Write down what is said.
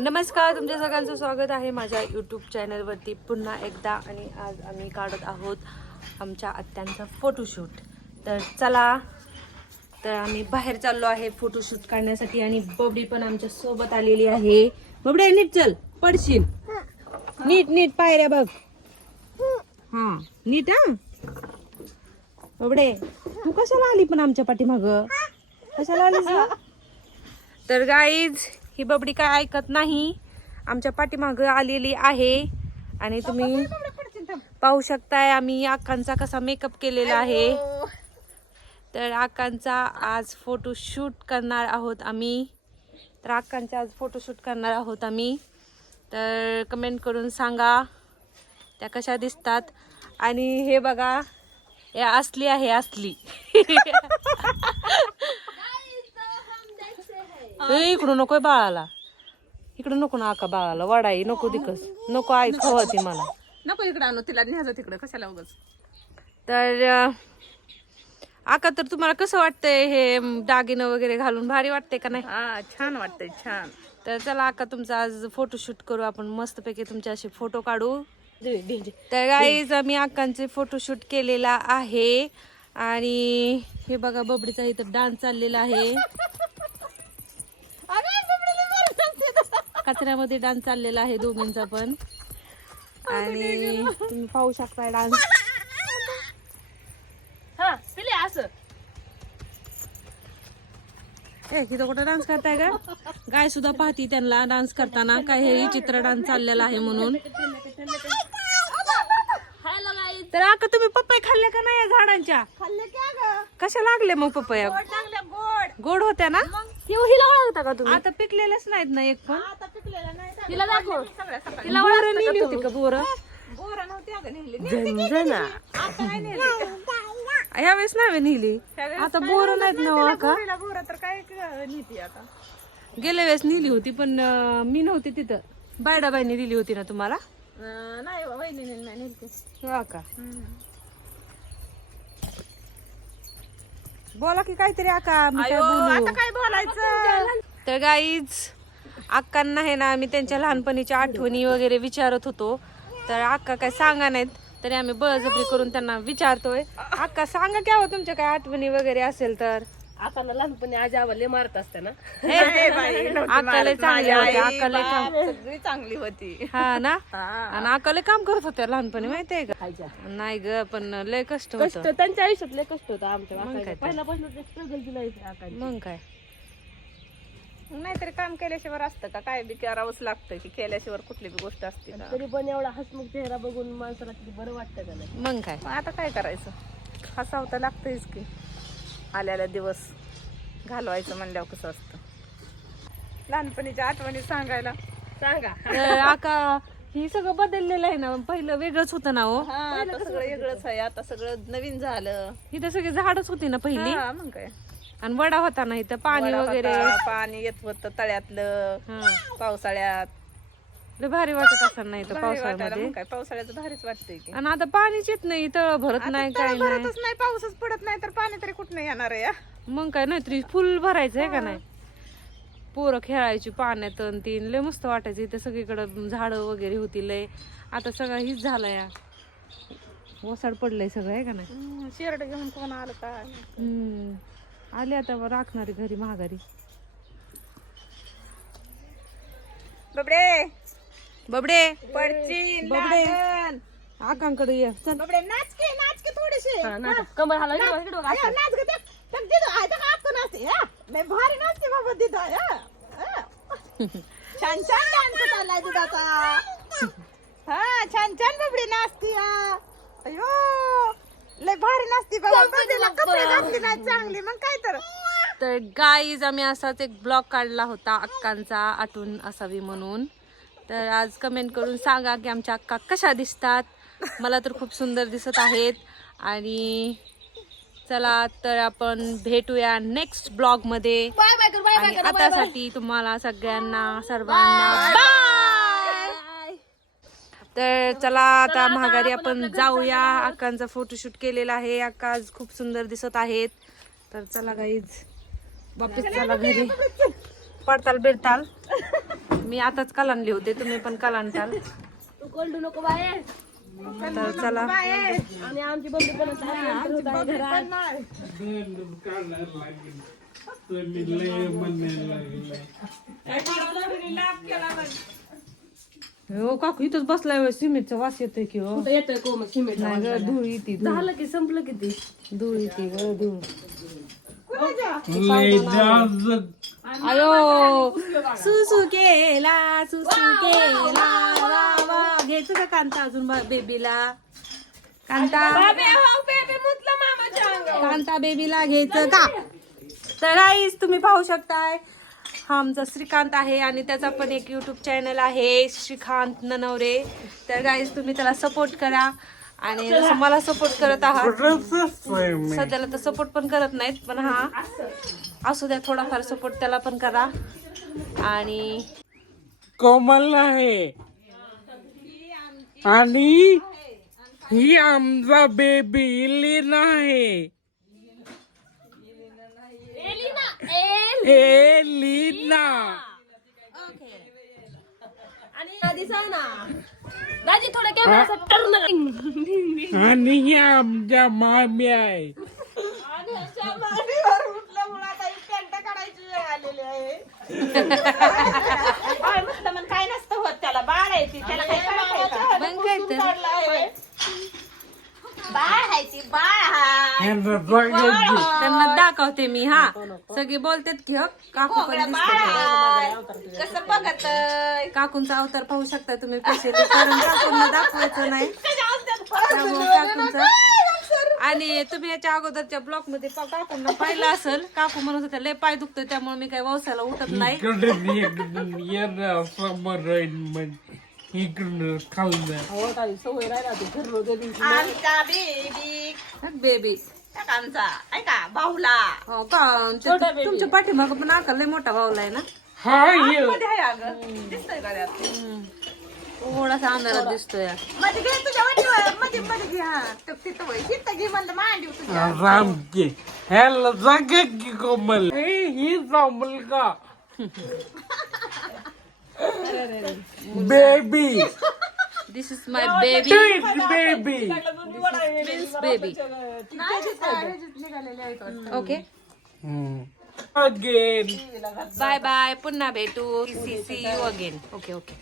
नमस्कार, तुमच्या सगळ्यांचं स्वागत आहे माझ्या यूट्यूब चॅनलवरती पुन्हा एकदा. आणि आज आम्ही काढत आहोत आमच्या आत्यांचा फोटोशूट. तर चला, तर आम्ही बाहेर चाललो आहे फोटोशूट काढण्यासाठी आणि बबडी पण आमच्या सोबत आलेली आहे. बबडे नीट चल, पडशील. नीट नीट पायऱ्या बघ. हा नीट. हा बबडे, तू कशाला आली पण आमच्या पाठीमाग? कशाला आलीस? तर गाईज, ही बबडी काय ऐकत नाही, आमच्या पाठीमाग आलेली आहे. आणि तुम्ही पाहू शकताय आम्ही आकांचा कसा मेकअप केलेला आहे. तर आकांचा आज फोटोशूट करणार आहोत आम्ही. तर कमेंट करून सांगा त्या कशा दिसतात. आणि हे बघा, हे असली आहे, असली. इकडून नको बाळाला, इकडं नको ना आका, बाळाला वडाई नको, दिकस नको, आई खवती मला नको. इकडे आणू तिला, न्यायचं तिकडे कशाला उगाच. तर आका, तर तुम्हाला कसं वाटतंय हे दागिनं वगैरे घालून? भारी वाटतंय का नाही? हा, छान वाटतंय, छान. तर चला आका, तुमचा आज फोटोशूट करू आपण, मस्तपैकी तुमचे असे फोटो काढू. तर गाईज, आम्ही आकांचे फोटोशूट केलेला आहे. आणि हे बघा, बबडीचा इथं डान्स चाललेला आहे, कचऱ्यामध्ये डान्स चाललेला आहे दोघींचा पण. आणि तुम्ही पाहू शकता डान्स. हा पिले असं इथं कुठं डान्स करताय का? गाय सुद्धा पाहती त्यांना डान्स करताना, काय हे चित्र डान्स चाललेला आहे म्हणून. तर आका, तुम्ही पपई खाल्ले का नाही झाडांच्या? खाल्ले क्या ग? कशा लागले मग पपया? चांगल्या गोड. गोड होत्या ना? हिला ओळखता का तुम्ही? आता पिकलेलेच नाहीत ना एक पण. आता पिकलेला नाही. तिला दाखव. सगळ्या सकाळी बोरं नेली होती का? बोरं बोरा नव्हती अगं नेली. झंझणा. आता नाही नेली. ह्या वेळेस नाही नेली. आता बोरं नाहीत ना का? बोरा तर काय नीती आता. गेल्या वेळेस नेली होती पण मी नव्हती तिथं, बायडाबाईने दिली होती ना तुम्हाला? नाही वहिनी नाही नेली. हो का? बोला की काहीतरी आका, मी काय बोलू? आता काय बोलायचं. तर गाईज, अक्कांना आहे ना आम्ही त्यांच्या लहानपणीच्या आठवणी वगैरे विचारत होतो. तर अक्का काय सांगा नाहीत, तरी आम्ही बळजबरी करून त्यांना विचारतोय. अक्का सांगा क्या हो, तुमच्या काय आठवणी वगैरे असेल तर. आकाला लहानपणी आजी आवाले मारत असते ना. अक्काला चांगली होती, अक्काला काम सगळी चांगली होती. हा ना. आणि अक्काला काम करत होत्या लहानपणी, माहितीये का? नाही ग, पण लय कष्ट होतं त्यांच्या आयुष्यात लय कष्ट होतं आमच्या. मग काय तर. पहिल्यापासून स्ट्रगल दिलाय. मग काय. नाहीतरी काम केल्याशिवाय असतं का? काय बी करावंच लागतं की, केल्याशिवाय कुठली बी गोष्ट असते का? तरी पण एवढा हसमुख चेहरा बघून माणसाला किती बरं वाटतं का नाही? मग काय. मग आता काय करायचं, हसावं तर लागतंच की. आल्याला दिवस घालवायचं म्हणल्यावर कसं असतं. लहानपणीच्या आठवणी सांगायला सांगा. तर आका, ही सगळं बदललेलं आहे ना, पहिलं वेगळंच होतं ना हो. हा, आता सगळं वेगळंच आहे, आता सगळं नवीन झालं. इथं सगळी झाडच होती ना पहिली, हा, मग काय. आणि वडा होता ना इथं, पाणी वडा वगैरे. होता, पाणी येत होतं तळ्यातलं. हा, पावसाळ्यात लय भारी वाटत असणार नाही तर भारी वाटायला. पावसाळ्यामध्ये. मग काय, पावसाळ्याचं भारीच वाटतंय की. आणि आता पाणीच येत नाही, तळ भरत आता नाही, तळं काय नाही. भरतच नाही, पाऊसच पडत नाही, तर पाणी तरी कुठं येणार आहे या? मग काय, नाही तरी फुल भरायचं आहे का नाही. पोरं खेळायची पाण्यात, आणि तीन लय मस्त वाटायचं. इथं सगळीकडं झाडं वगैरे होती लय. आता सगळं हीच झालं या, वसाड पडलंय सगळं, आहे का नाही. शेरड घेऊन कोण आलं काय? आले आता राखणारी घरी महागारी. बबडे बबडे, पडचीन बबडे. लागन. आकांकडे ये चल. बबडे नाच के थोडीशी. कमर हाला नाच ग ते. तक दिदो आहे तक आको नाचते. हा, लय भारी नाचते बाबा दिदो. छान छान डान्स चाललाय दिदाचा. हा, छान छान बबडी नाचती. अयो, लय भारी नाचती बाबा. बबडीला कपडे घातली नाही चांगली, मग काय तर. तर गाईज, आम्ही असाच एक ब्लॉग काढला होता अक्कांचा, आठवण असावी म्हणून. तर आज कमेंट करून सांगा की आमच्या अक्का कशा दिसतात. मला तर खूप सुंदर दिसत आहेत. आणि चला, तर आपण भेटूया नेक्स्ट ब्लॉग मध्ये. आणि आतासाठी तुम्हाला सगळ्यांना सर्वांना बाय. तर चला, आता महागारी आपण जाऊया. अक्कांचा फोटोशूट केलेला आहे, अक्का आज खूप सुंदर दिसत आहेत. तर चला गाईज, वापस चला घरी. पडताल बिरताल मी आताच कलांडली होते, तुम्ही पण कलांटाल. तू कोल्डू नको बाहेर. तर चला. आणि आमची बंधू पण घरात. हो काकू इथंच बसलाय, सिमेंटचा वास येतोय की हो. कुठं येतोय कोमल सिमेंट? नाही ग, धूळ येते, धूळ. झालं की संपलं किती? धूळ येते ग, धूळ. लय जास्त अयो सुसू केला, सुसू केला, वा वा. घ्यायचं का कांता अजून बेबीला? कांता कांता बेबीला घ्यायचं का? तर गाईस तुम्ही पाहू शकताय, हा आमचा श्रीकांत आहे आणि त्याचा पण एक युट्यूब चॅनल आहे, श्रीकांत ननवरे. तर गाईस तुम्ही त्याला सपोर्ट करा आणि जसं मला सपोर्ट करत आहात. सध्याला तर सपोर्ट पण करत नाहीत, पण हा असू द्या, थोडाफार सपोर्ट त्याला पण करा. आणि कोमल आहे आणि ही आमचा बेबी लीना आहे. ए लीना आणि आधी सांग ना दाजी थोडं कॅमेरा टर्न. आणि ही आमच्या मामी आहे. काय नसतं होत त्याला, बाळ आहे ती, त्याला काय करायचं? मग काय तर. बाळ आहे ती, बाळ हा. ह्यांना सांगायची. त्यांना दाखवते मी. हा सगळे बोलतात की हो काकू पण दिसतात. कसं बघत काकूंचा अवतार पाहू शकता तुम्ही कसे, कारण काकूंना दाखवायचं नाही त्यामुळे काकूंचा. आणि तुम्ही याच्या अगोदरच्या ब्लॉग मध्ये काकूंना पाहिलं असेल, काकू म्हणत होत्या लय पाय दुखतोय त्यामुळे मी काही व्यवसायाला उठत नाही. इकडे येणं समोर राहील म्हणजे इकडं खाल्लं. हो ताई सवय राहिला ती फिरलो त्या दिवशी. आमचा बेबी बेबी आमचा ऐका भाऊला हो का? तुमच्या पाठीमाग पण आकार लय मोठा भावला आहे ना. हा ये मध्ये आहे अगं, दिसतोय का त्यात? थोडासा अंधारात दिसतोय. मध्ये घे तुझ्या वाटीवर, मध्ये मध्ये घे. हा तिथं वय, तिथं घे म्हणलं मांडीव तुझ्या. रामके ह्याला सांगा की कोमल ही मुलगा baby this is my baby, baby prince baby. निघालेले आहेत वाटतं. ओके अगेन बाय बाय, पुन्हा भेटू. See you again. Okay okay.